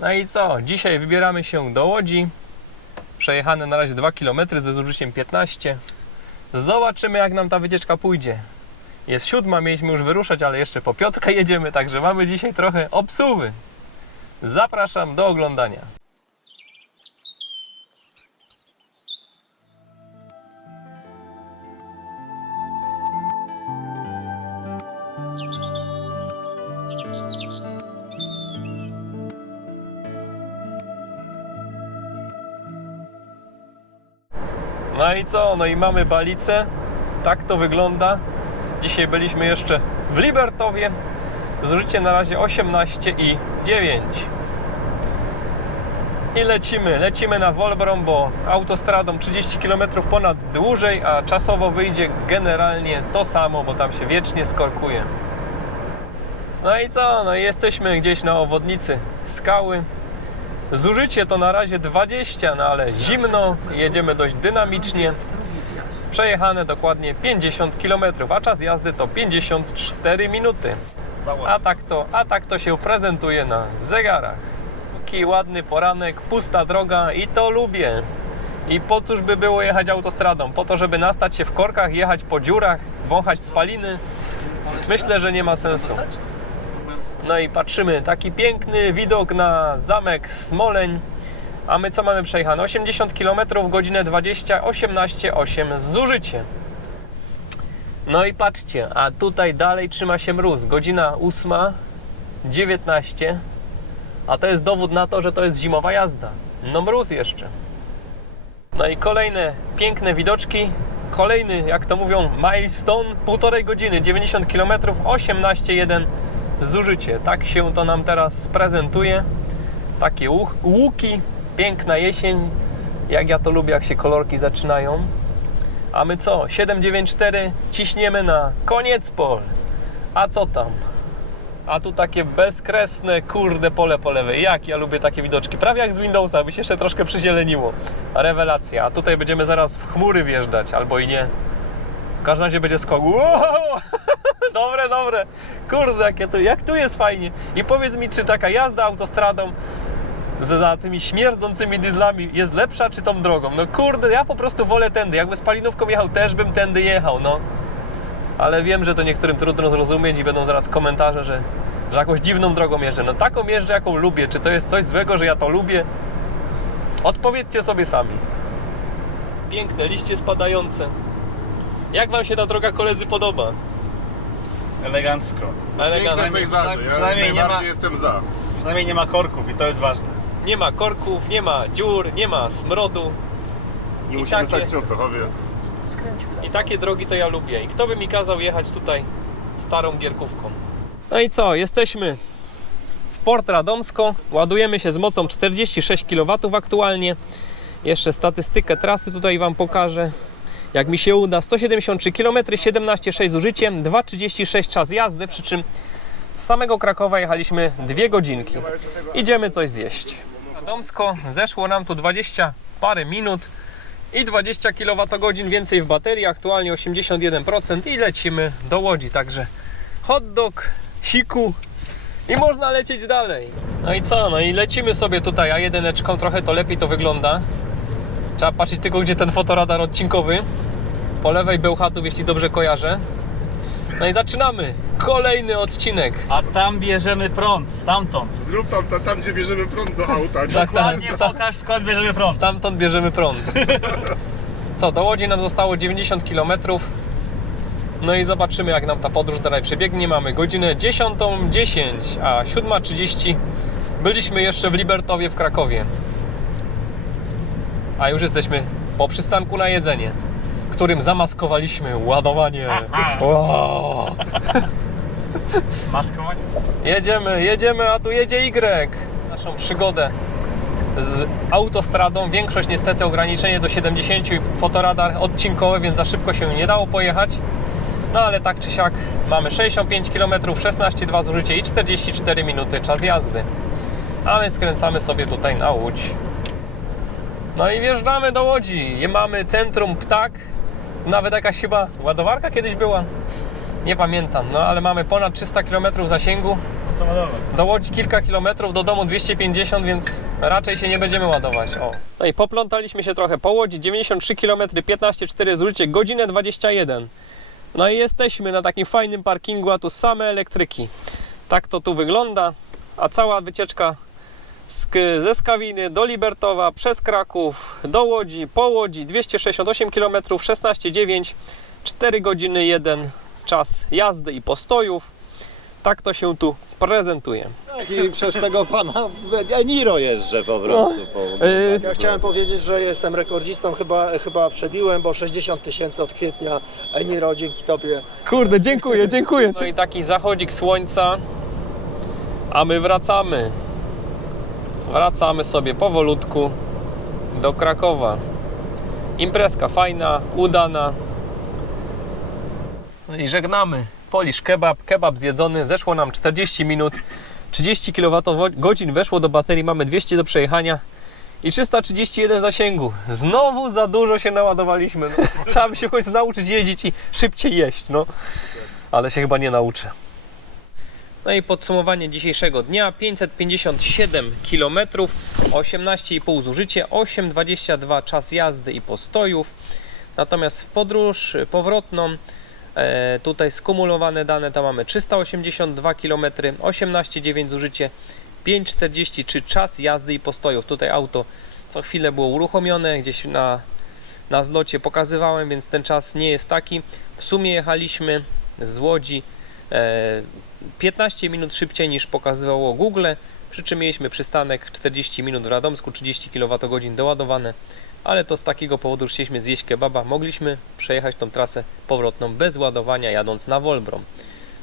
No i co? Dzisiaj wybieramy się do Łodzi. Przejechane na razie 2 km ze zużyciem 15. Zobaczymy jak nam ta wycieczka pójdzie. Jest siódma, mieliśmy już wyruszać, ale jeszcze po piątkę jedziemy, także mamy dzisiaj trochę obsuwy. Zapraszam do oglądania. No i co? No i mamy balicę. Tak to wygląda. Dzisiaj byliśmy jeszcze w Libertowie. Zużycie na razie 18 i 9. I lecimy, lecimy na Wolbrom, bo autostradą 30 km ponad dłużej, a czasowo wyjdzie generalnie to samo, bo tam się wiecznie skorkuje. No i co? No i jesteśmy gdzieś na owodnicy skały. Zużycie to na razie 20, no ale zimno, jedziemy dość dynamicznie. Przejechane dokładnie 50 km, a czas jazdy to 54 minuty. A tak to, a tak to się prezentuje na zegarach. Taki ładny poranek, pusta droga i to lubię. I po cóż by było jechać autostradą? Po to, żeby nastać się w korkach, jechać po dziurach, wąchać spaliny? Myślę, że nie ma sensu. No i patrzymy, taki piękny widok na zamek Smoleń. A my co mamy przejechane? 80 km, godzinę 20, 18,8 zużycie. No i patrzcie, a tutaj dalej trzyma się mróz. Godzina 8, 19, a to jest dowód na to, że to jest zimowa jazda. No mróz jeszcze. No i kolejne piękne widoczki. Kolejny, jak to mówią, milestone, półtorej godziny, 90 km, 18,1 zużycie. Tak się to nam teraz prezentuje. Takie łuk, łuki, piękna jesień. Jak ja to lubię, jak się kolorki zaczynają. A my co? 794 ciśniemy na koniec pol. A co tam? A tu takie bezkresne, kurde pole po lewej. Jak ja lubię takie widoczki. Prawie jak z Windowsa, by się jeszcze troszkę przyzieleniło. Rewelacja. A tutaj będziemy zaraz w chmury wjeżdżać, albo i nie. Każdym razie będzie skok. Dobre, dobre. Kurde, jakie tu, jak tu jest fajnie. I powiedz mi, czy taka jazda autostradą za, za tymi śmierdzącymi dieslami jest lepsza, czy tą drogą? No kurde, ja po prostu wolę tędy. Jakby z palinówką jechał, też bym tędy jechał, no. Ale wiem, że to niektórym trudno zrozumieć i będą zaraz komentarze, że, że jakąś dziwną drogą jeżdżę. No taką jeżdżę, jaką lubię. Czy to jest coś złego, że ja to lubię? Odpowiedzcie sobie sami. Piękne liście spadające. Jak Wam się ta droga, koledzy, podoba? Elegancko. Elegancko. Ja Przynajmniej nie najbardziej ma- jestem za. Przynajmniej nie ma korków i to jest ważne. Nie ma korków, nie ma dziur, nie ma smrodu. Nie musimy takie- stać w Częstochowie. I takie drogi to ja lubię. I kto by mi kazał jechać tutaj starą gierkówką? No i co? Jesteśmy w Port Radomsko. Ładujemy się z mocą 46 kW aktualnie. Jeszcze statystykę trasy tutaj Wam pokażę. Jak mi się uda, 173 km, 17,6 zużyciem, 2,36 czas jazdy, przy czym z samego Krakowa jechaliśmy 2 godzinki. Idziemy coś zjeść. Radomsko, zeszło nam tu 20 parę minut i 20 kWh więcej w baterii, aktualnie 81% i lecimy do Łodzi, także hot dog, siku i można lecieć dalej. No i co, no i lecimy sobie tutaj, a jedyneczką trochę to lepiej to wygląda. Trzeba patrzeć tylko, gdzie ten fotoradar odcinkowy. Po lewej Bełchatów, jeśli dobrze kojarzę. No i zaczynamy. Kolejny odcinek. A tam bierzemy prąd, stamtąd. Zrób tam, tam, tam gdzie bierzemy prąd do auta. Tak, tak. Ładnie pokaż skąd bierzemy prąd. Stamtąd bierzemy prąd. Co, do Łodzi nam zostało 90 km. No i zobaczymy, jak nam ta podróż dalej przebiegnie. Mamy godzinę 10.10, a 7.30 byliśmy jeszcze w Libertowie w Krakowie. A już jesteśmy po przystanku na jedzenie, którym zamaskowaliśmy ładowanie. O! Maskować? Jedziemy, jedziemy, a tu jedzie Y. Naszą przygodę z autostradą. Większość niestety ograniczenie do 70 i fotoradar odcinkowy, więc za szybko się nie dało pojechać. No ale tak czy siak mamy 65 km, 16,2 zużycie i 44 minuty czas jazdy. A my skręcamy sobie tutaj na Łódź. No i wjeżdżamy do Łodzi. Mamy centrum Ptak. Nawet jakaś chyba ładowarka kiedyś była. Nie pamiętam, no ale mamy ponad 300 km zasięgu. co ładować. Do Łodzi kilka kilometrów, do domu 250, więc raczej się nie będziemy ładować. O. No i poplątaliśmy się trochę po Łodzi, 93 km, 15,4 zużycie, godzinę 21. No i jesteśmy na takim fajnym parkingu, a tu same elektryki. Tak to tu wygląda, a cała wycieczka ze Skawiny do Libertowa, przez Kraków, do Łodzi, po Łodzi, 268 km, 16,9, 4 godziny 1 czas jazdy i postojów. Tak to się tu prezentuje. Tak, i przez tego pana Eniro jeżdżę po prostu. Po, Yy, Ja chciałem powiedzieć, że jestem rekordzistą, chyba, chyba przebiłem, bo 60 tysięcy od kwietnia Eniro dzięki Tobie. Kurde, dziękuję, dziękuję. No i taki zachodzik słońca, a my wracamy. Wracamy sobie powolutku do Krakowa. Imprezka fajna, udana. No i żegnamy. Polisz kebab, kebab zjedzony, zeszło nam 40 minut, 30 kWh weszło do baterii, mamy 200 do przejechania i 331 zasięgu. Znowu za dużo się naładowaliśmy. No. Trzeba by się choć nauczyć jeździć i szybciej jeść, no. Ale się chyba nie nauczę. No i podsumowanie dzisiejszego dnia. 557 km, 18,5 zużycie, 8,22 czas jazdy i postojów. Natomiast w podróż powrotną E, tutaj skumulowane dane to mamy 382 km, 18,9 zużycie, 5,43 czas jazdy i postojów. Tutaj auto co chwilę było uruchomione, gdzieś na, na zlocie pokazywałem, więc ten czas nie jest taki. W sumie jechaliśmy z Łodzi 15 minut szybciej niż pokazywało Google, przy czym mieliśmy przystanek 40 minut w Radomsku, 30 kWh doładowane, ale to z takiego powodu, że chcieliśmy zjeść kebaba, mogliśmy przejechać tą trasę powrotną bez ładowania jadąc na Wolbrom.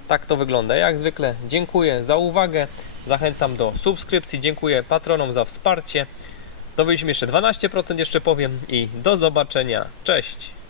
Tak to wygląda. Jak zwykle dziękuję za uwagę, zachęcam do subskrypcji, dziękuję patronom za wsparcie. Dowiedzieliśmy jeszcze 12% jeszcze powiem i do zobaczenia. Cześć!